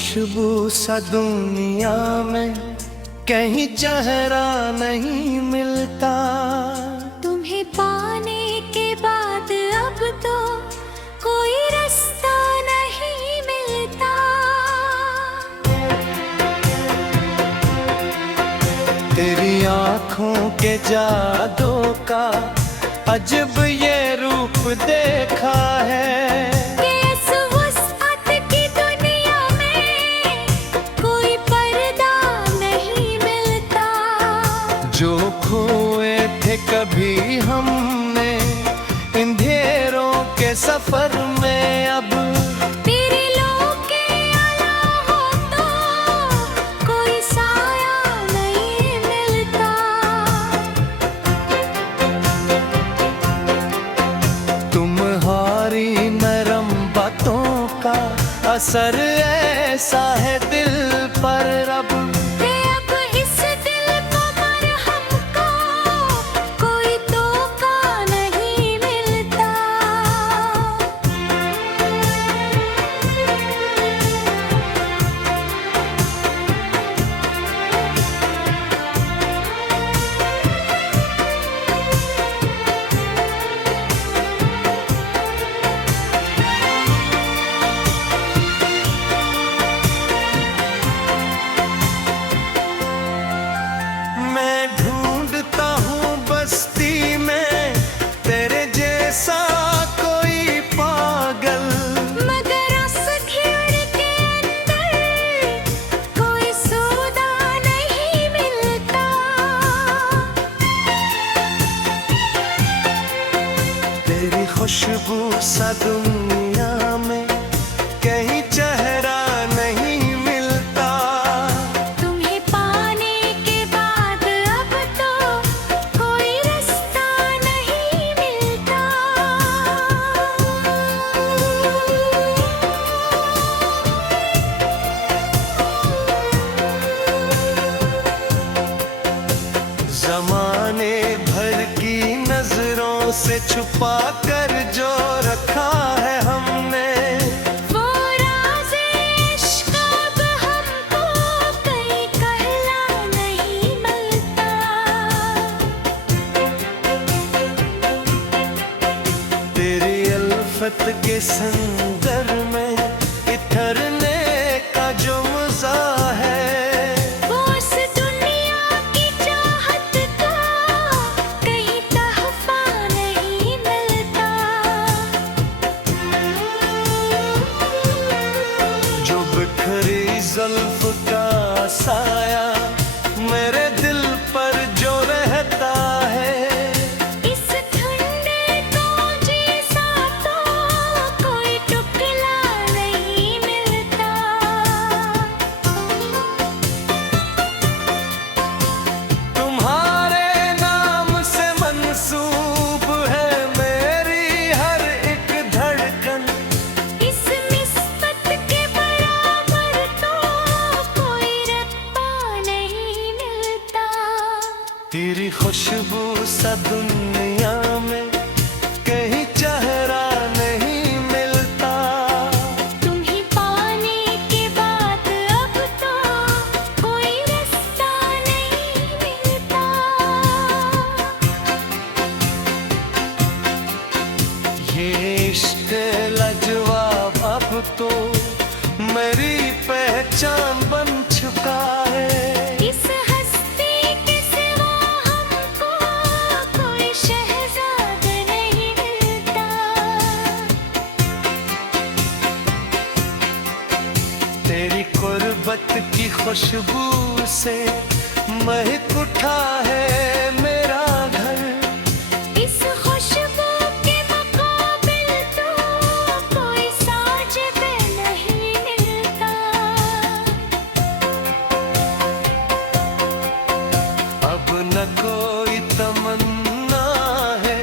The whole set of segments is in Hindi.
खुशबू सा दुनिया में कहीं चेहरा नहीं मिलता। तुम्हें पाने के बाद अब तो कोई रास्ता नहीं मिलता। तेरी आँखों के जादू का अजब ये रूप देखा है। जो खोए थे कभी हमने अंधेरों के सफर में, अब तेरे लोग के आला हो तो कोई साया नहीं मिलता। तुम्हारी नरम बातों का असर ऐसा है दिल पर, अब खुशबू सा दुनिया में कहीं चेहरा नहीं मिलता। तुम्हें पाने के बाद अब तो कोई रास्ता नहीं मिलता। ज़माने भर की नजरों से छुपा कर जो रखा है हमने, वो राज़े इश्क़ अब हमको कहीं कहला नहीं मिलता। तेरी अल्फत के संदर में इतरने का जो मज़ा है, ज़ुल्फ़ का साया मेरे दिल पर जो रहता है। इस ठंडे कोझे सा तो कोई टुकड़ा नहीं मिलता। तुम्हारे नाम से मंसूब है मेरी हर एक धड़कन। इस निस्बत के बराबर तो कोई रत्ता नहीं मिलता। तेरी खुशबू सा दुनिया में कहीं चेहरा नहीं मिलता। तुम्हें पाने के बाद अब तो कोई रास्ता नहीं मिलता। ये इश्क़ लाजवाब अब तो मेरी पहचान बन चुका है। इस हस्ती के सिवा हमको कोई शहज़ाद नहीं मिलता। तेरी कुर्बत की खुशबू से महक उठा है मेरा घर। इस खुशबू के मुकाबिल तो कोई साजिब नहीं मिलता। अब न कोई तमन्ना है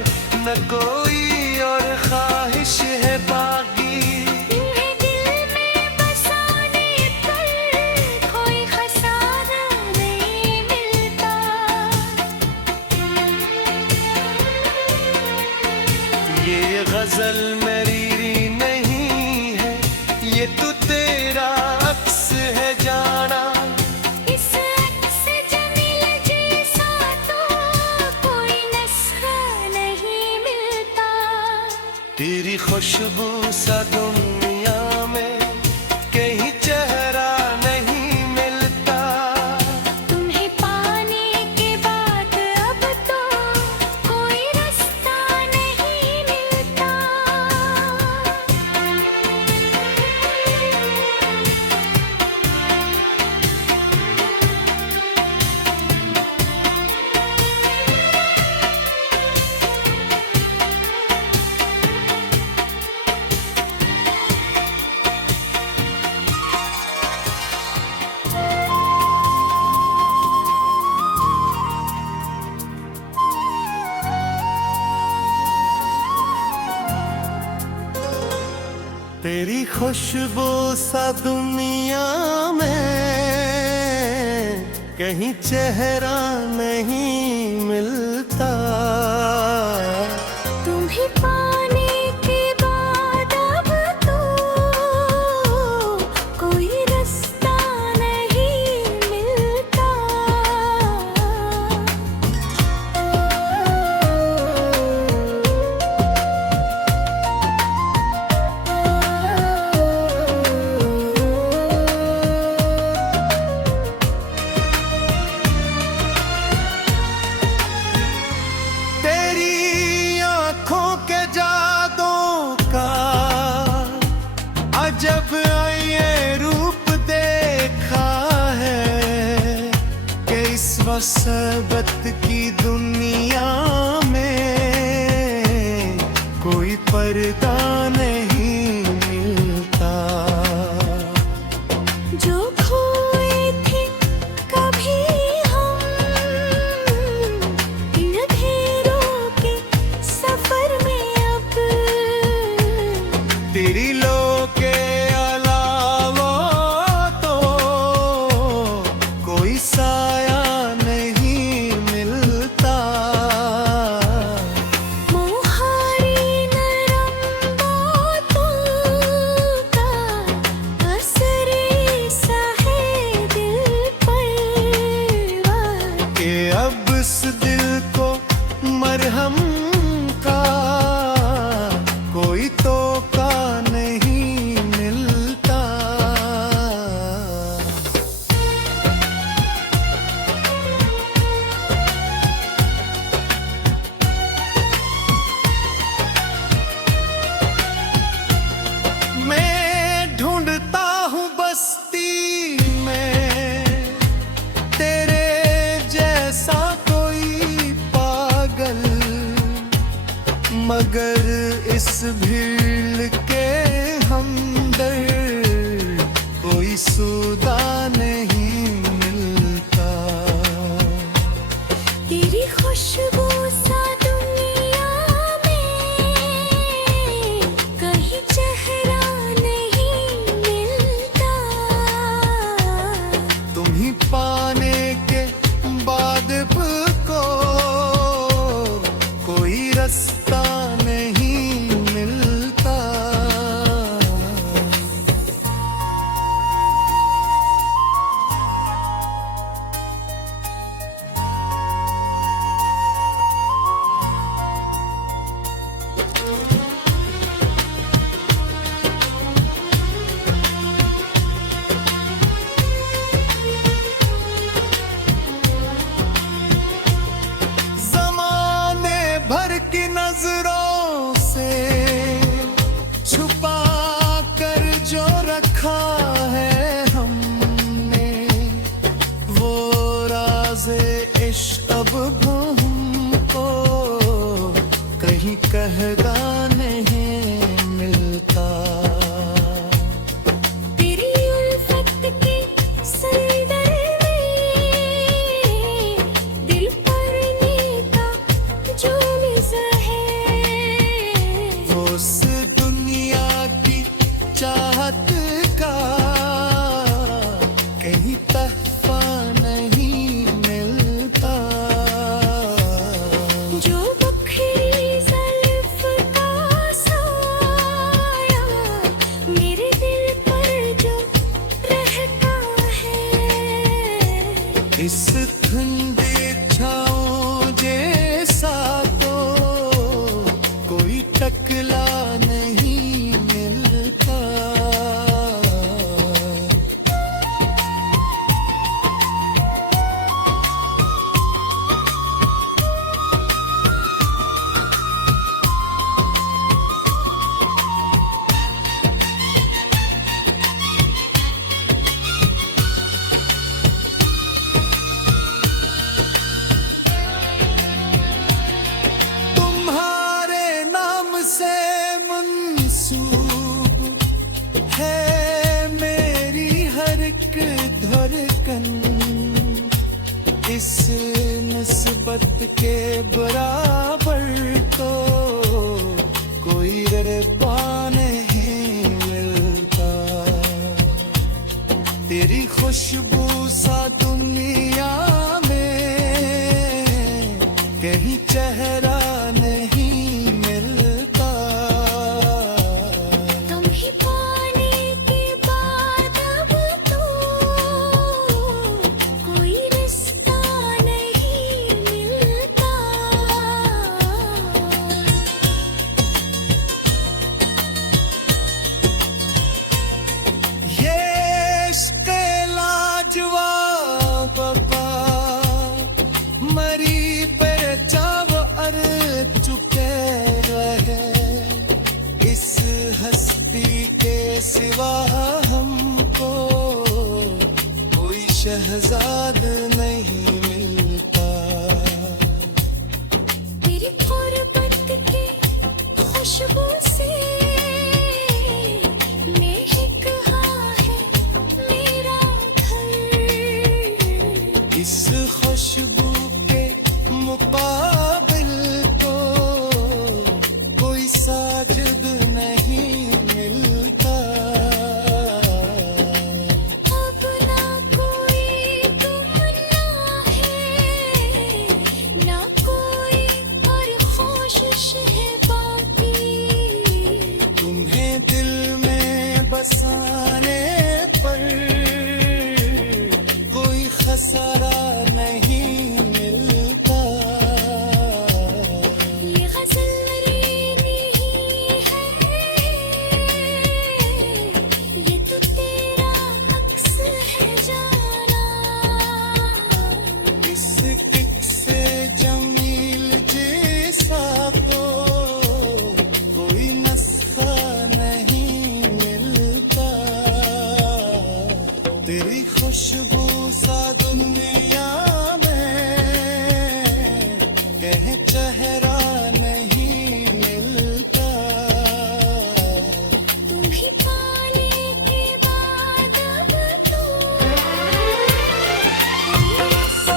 न कोई और ख्वाहिश है बाकी। तुम्हें दिल में बसाने पर कोई खसारा नहीं मिलता। ये गजल मेरी नहीं है, ये तो तेरा अक्स खुशबू सा दुनिया में कहीं चेहरा नहीं मिलता। तुम्हें पाने के बाद अब तो कोई रास्ता नहीं मिलता। तेरी खुशबू सा दुनिया में कहीं चेहरा नहीं मिलता। तुम्हें पाने के बाद अब तो कोई रास्ता नहीं मिलता। तेरी आँखों के जादों का अजब ये रूप देखा है कि इस मुसीबत की दुनिया में कोई पर्दा नहीं मिलता। जो खोए थे कभी हम इन अंधेरों के सफर में अब तेरी लो के अलावा तो कोई साया नहीं मिलता। मोहारी नरम बातों का असर ऐसा है दिल पर कि अब इस दिल को मरहम का कोई तोका नहीं मिलता। मैं ढूंढता हूँ बस्ती में तेरे जैसा कोई पागल, मगर इस भीड़ के हमदर्द कोई सूदा नहीं मिलता। तेरी खुशबू सा दुनिया में कहीं चेहरा नहीं मिलता। तुम ही पाने के बाद को कोई रास्ता नहीं मिलता। ज़माने भर की नजरों से छुपा कर जो रखा है हमने, वो राज़े इश्क अब हमको कहीं कहदा नहीं मिलता। तेरी उल्फत के संदर में दिल भरने का जो मिज़ा है वो उस दुनिया की चाहत का कहीं तहफ़ा नहीं मिलता। इस निस्बत के बराबर तो कोई रब्बा नहीं मिलता। तेरी खुशबू सा दुनिया में कहीं चेहरा नहीं मिलता। तुम ही पाने के बाद अब तो कोई रिश्ता नहीं मिलता। ये इश्क़ लाजवाब बाबा मरी पर जब अर चुके रहे। इस हस्ती के सिवा हमको कोई शहजाद नहीं मिलता। तेरी गुर्बत की खुशबू से महका है मेरा घर। इस खुशबू के मुकाबिल तो कोई साजिद नहीं मिलता। अब ना कोई तमन्ना है ना कोई और ख्वाहिश है बाकी। तुम्हें दिल में बसाने पर कोई खसारा नहीं मिलता। ये गज़ल मेरी नहीं है, ये तो तेरा अक्स है जाना। इस किक से जमील जैसा तो कोई नस्खा नहीं मिलता। तेरी खुशबू सा दुनिया में कहीं चेहरा नहीं मिलता। तुम ही पाने के बाद अब तो कोई रिश्ता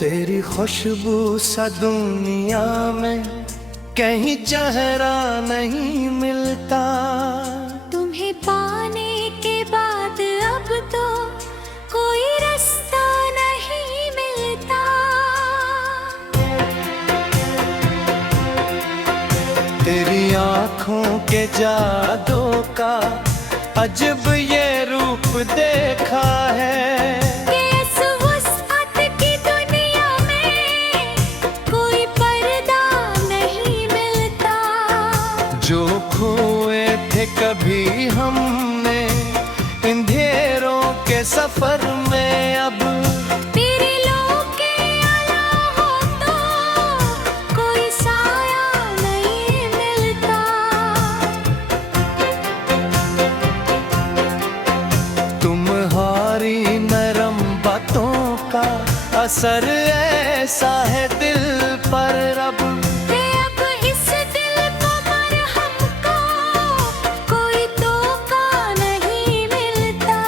तेरी खुशबू सा दुनिया में कहीं चेहरा नहीं मिलता। तुम्हें पाने के बाद अब तो कोई रास्ता नहीं मिलता। तेरी आँखों के जादू का अजब ये रूप देखा है। कि इस वुसअत की दुनिया में कोई पर्दा नहीं मिलता। जो खोए थे कभी हमने अंधेरों के सफर में अब तेरे लोग के आला हो तो कोई साया नहीं मिलता। तुम्हारी नरम बातों का असर ऐसा है दिल पर अब कि अब इस दिल को मरहम को कोई तोका नहीं मिलता।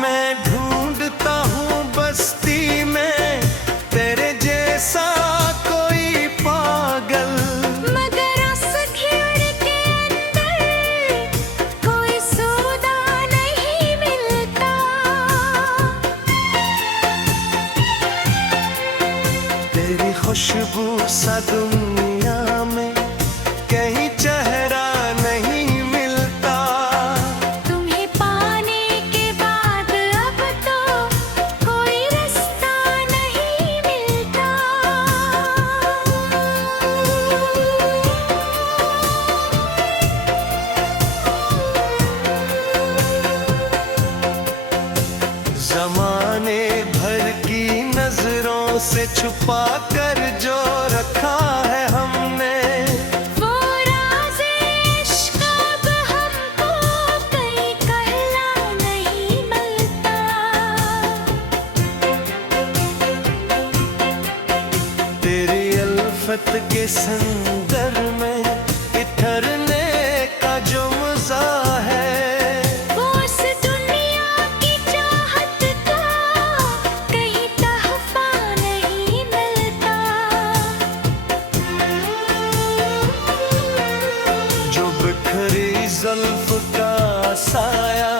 मैं ढूंढता हूँ बस्ती में तेरे जैसा कोई पागल। मगर उस भीड़ के अंदर कोई सौदा नहीं मिलता। तेरी खुशबू सा दुनिया में कहीं चेहरा नहीं मिलता। तुम्हें पाने के बाद अब तो कोई रास्ता से छुपा कर जो रखा है हमने, वो राज़ इश्क़ अब हमको कहीं कहला नहीं मिलता। तेरी अल्फत के संदर में इतरने का जो मजा है, वो उस दुनिया की चाहत का कहीं तहफ़ा नहीं मिलता। जो बिखरी जुल्फ का साया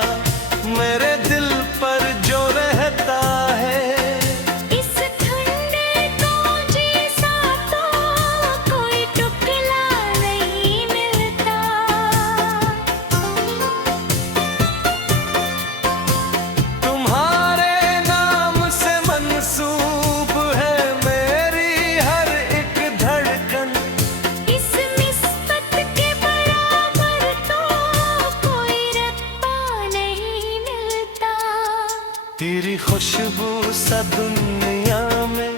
मेरे दिल पर जो रहता है, इस ठंडे कोंजे सा तो कोई टुकड़ा नहीं मिलता। तुम्हारे नाम से मंसूब है मेरी हर एक धड़कन, इस निस्बत के बराबर तो कोई रत्ता नहीं मिलता। तेरी खुशबू सा दुनिया में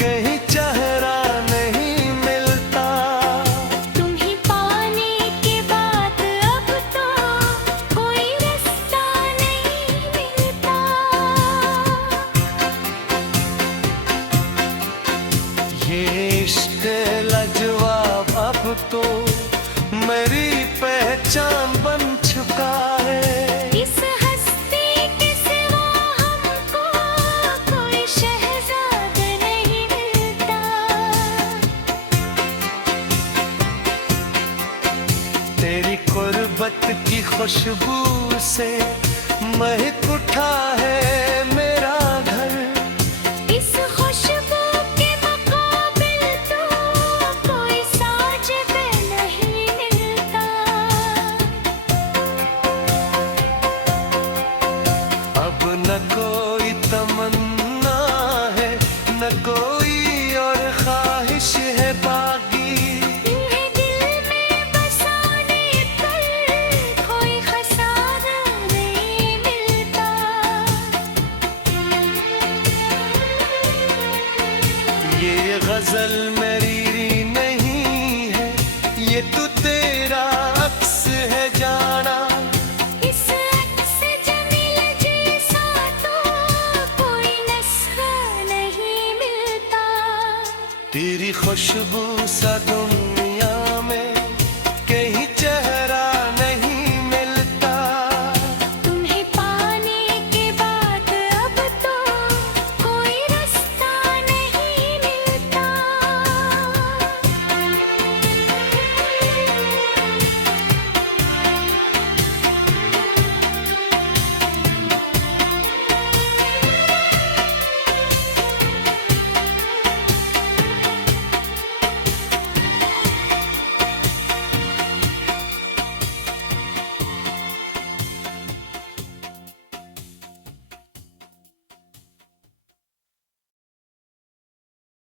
कहीं चेहरा नहीं मिलता। तुम ही पाने के बाद अब तो कोई रास्ता नहीं मिलता। ये इश्क लाजवाब अब तो मेरी पहचान बन चुका है। इस हस्ती के सिवा हमको कोई शहजाद नहीं मिलता। तेरी कुर्बत की खुशबू से महक उठा है मेरा घर। इस खुशबू के मुकाबिल तो कोई साजिब नहीं मिलता। अब न कोई तमन्ना है न कोई और ख्वाहिश है बाकी। तुम्हें दिल में बसाने पर कोई खसारा नहीं मिलता। ये गजल मेरी नहीं है, ये तो तेरा अक्स है जाना। इस अक्स जमील जैसा तो कोई नस्खा नहीं मिलता। तेरी खुशबू सा तुम